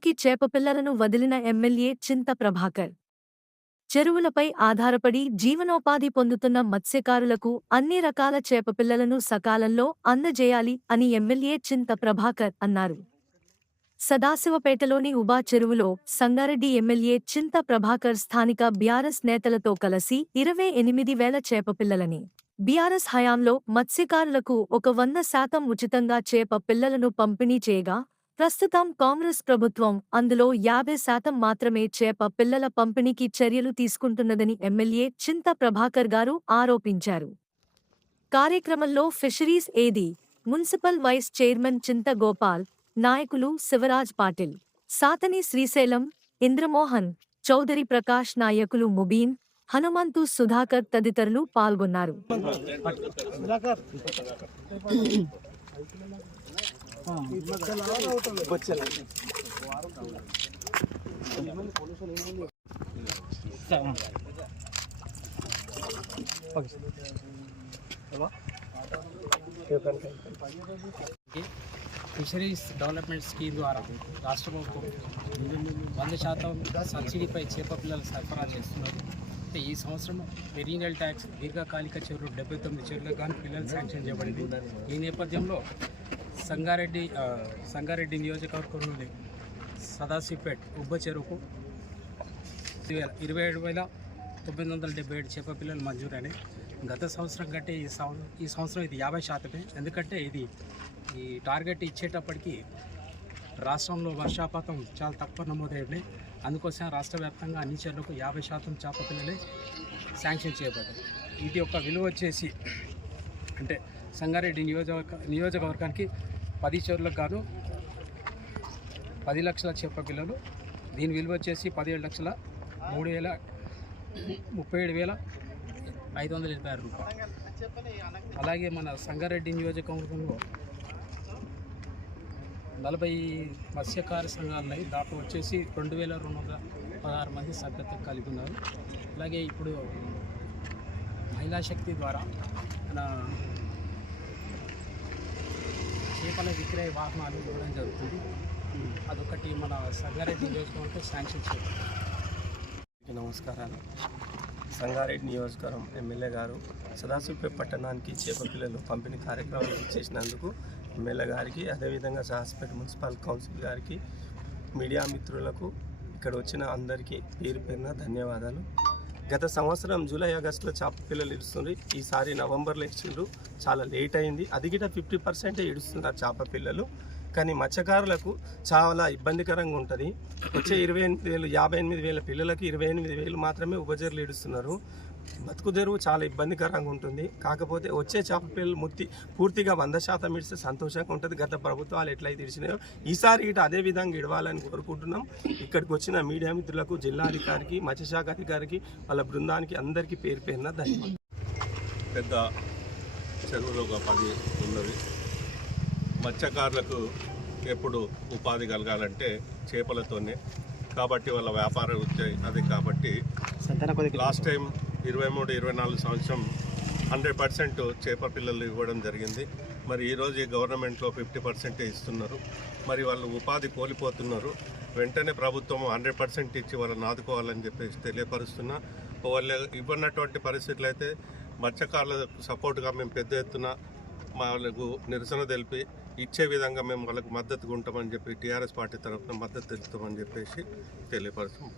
చెరువులోకి చేపపిల్లలను వదిలిన ఎమ్మెల్యే చింత ప్రభాకర్. చెరువులపై ఆధారపడి జీవనోపాధి పొందుతున్న మత్స్యకారులకు అన్ని రకాల చేపపిల్లలను సకాలంలో అందజేయాలి అని ఎమ్మెల్యే చింత ప్రభాకర్ అన్నారు. సదాశివపేటలోని ఉబా చెరువులో సంగారెడ్డి ఎమ్మెల్యే చింత ప్రభాకర్ స్థానిక బీఆర్ఎస్ నేతలతో కలిసి 28,000 చేపపిల్లలని బీఆర్ఎస్ హయాంలో మత్స్యకారులకు 100% ఉచితంగా చేప పిల్లలను పంపిణీ చేయగా, ప్రస్తుతం కాంగ్రెస్ ప్రభుత్వం అందులో 50% మాత్రమే చేప పిల్లల పంపిణీకి చర్యలు తీసుకుంటున్నదని ఎమ్మెల్యే చింత ప్రభాకర్ గారు ఆరోపించారు. కార్యక్రమంలో ఫిషరీస్ ఏడీ, మున్సిపల్ వైస్ చైర్మన్ చింత గోపాల్, నాయకులు శివరాజ్ పాటిల్, సాతని శ్రీశైలం, ఇంద్రమోహన్, చౌదరి ప్రకాష్, నాయకులు ముబీన్, హనుమంతు, సుధాకర్ తదితరులు పాల్గొన్నారు. ఫిషరీస్ డెవలప్మెంట్ స్కీమ్ ద్వారా రాష్ట్ర ప్రభుత్వం 100% సబ్సిడీపై చేప పిల్లలు సరఫరా చేస్తున్నారు. అయితే ఈ సంవత్సరం పెరీనియల్ ట్యాక్స్ దీర్ఘకాలిక చెరువులు 79 చెరువులకు కానీ పిల్లలు శాంక్షన్ చేయబడింది. ఈ నేపథ్యంలో సంగారెడ్డి నియోజకవర్గంలోని సదాశివపేట్ ఉబ్బ చెరువుకు 27,977 చేప పిల్లలు మంజూరైనాయి. గత సంవత్సరం కంటే ఈ సంవత్సరం ఇది 50%. ఎందుకంటే ఈ టార్గెట్ ఇచ్చేటప్పటికి రాష్ట్రంలో వర్షాపాతం చాలా తక్కువ నమోదయ్యాయి. అందుకోసం రాష్ట్ర వ్యాప్తంగా అన్ని చెరువులకు 50% చేప పిల్లలే శాంక్షన్ చేయబడ్డాయి. వీటి యొక్క విలువ వచ్చేసి అంటే సంగారెడ్డి నియోజకవర్గానికి 10 చెరువులకు గాను 10 లక్షల చేప పిల్లలు. దీని విలువ వచ్చేసి 17,37,586 రూపాయలు. అలాగే మన సంగారెడ్డి నియోజకవర్గంలో 40 మత్స్యకార సంఘాలు ఉన్నాయి. దాంట్లో వచ్చేసి 2,216 మంది సభ్యత్వం కలిగి ఉన్నారు. అలాగే ఇప్పుడు మహిళా శక్తి ద్వారా మన చేపల విక్రయ వాహనాలు ఇవ్వడం జరుగుతుంది. అదొకటి మన సంగారెడ్డి నియోజకవర్గంలో శాంక్షన్ చేయాలి. నమస్కారాలు. సంగారెడ్డి నియోజకవర్గం ఎమ్మెల్యే గారు సదాశివపేట పట్టణానికి చేప పిల్లలు పంపిణీ కార్యక్రమాలు చేసినందుకు ఎమ్మెల్యే గారికి, అదేవిధంగా సదాశివపేట మున్సిపల్ కౌన్సిల్ గారికి, మీడియా మిత్రులకు, ఇక్కడ వచ్చిన అందరికీ పేరు పేరున ధన్యవాదాలు. గత సంవత్సరం జూలై ఆగస్టులో చేప పిల్లలు ఇడుస్తుంది. ఈసారి నవంబర్లో ఇచ్చిండ్రు. చాలా లేట్ అయింది. అది గిట 50% ఇడుస్తున్నారు చేప పిల్లలు. కానీ మత్స్యకారులకు చాలా ఇబ్బందికరంగా ఉంటుంది. వచ్చే 58,000 పిల్లలకి 28,000 మాత్రమే ఉపజరులు ఇడుస్తున్నారు. బతుకు తెరువు చాలా ఇబ్బందికరంగా ఉంటుంది. కాకపోతే వచ్చే చేప పిల్లలు పూర్తిగా 100% ఇడిస్తే సంతోషంగా ఉంటుంది. గత ప్రభుత్వాలు ఎట్లయితే ఇడిచినాయో ఈసారి ఇటు అదే విధంగా ఇడవాలని కోరుకుంటున్నాం. ఇక్కడికి వచ్చిన మీడియా మిత్రులకు, జిల్లాధికారికి, మత్స్యశాఖ అధికారికి, వాళ్ళ బృందానికి అందరికీ పేరు పేరున ధన్యవాదాలు. పెద్ద చెరువులో ఒక 10 ఉన్నది. మత్స్యకారులకు ఎప్పుడు ఉపాధి కలగాలంటే చేపలతోనే, కాబట్టి వాళ్ళ వ్యాపార వృత్తి అది. కాబట్టి లాస్ట్ టైం 23-24 సంవత్సరం 100% చేప పిల్లలు ఇవ్వడం జరిగింది. మరి ఈరోజు ఈ గవర్నమెంట్లో 50% ఇస్తున్నారు. మరి వాళ్ళు ఉపాధి కోల్పోతున్నారు. వెంటనే ప్రభుత్వం 100% ఇచ్చి వాళ్ళని ఆదుకోవాలని చెప్పేసి తెలియపరుస్తున్నా. వాళ్ళు ఇవ్వనటువంటి పరిస్థితులు అయితే మత్స్యకారులకు సపోర్ట్గా మేము పెద్ద ఎత్తున వాళ్ళకు నిరసన తెలిపి ఇచ్చే విధంగా మేము వాళ్ళకు మద్దతుగా ఉంటామని చెప్పి టీఆర్ఎస్ పార్టీ తరఫున మద్దతు తెలుస్తామని చెప్పేసి తెలియపరుస్తున్నాం.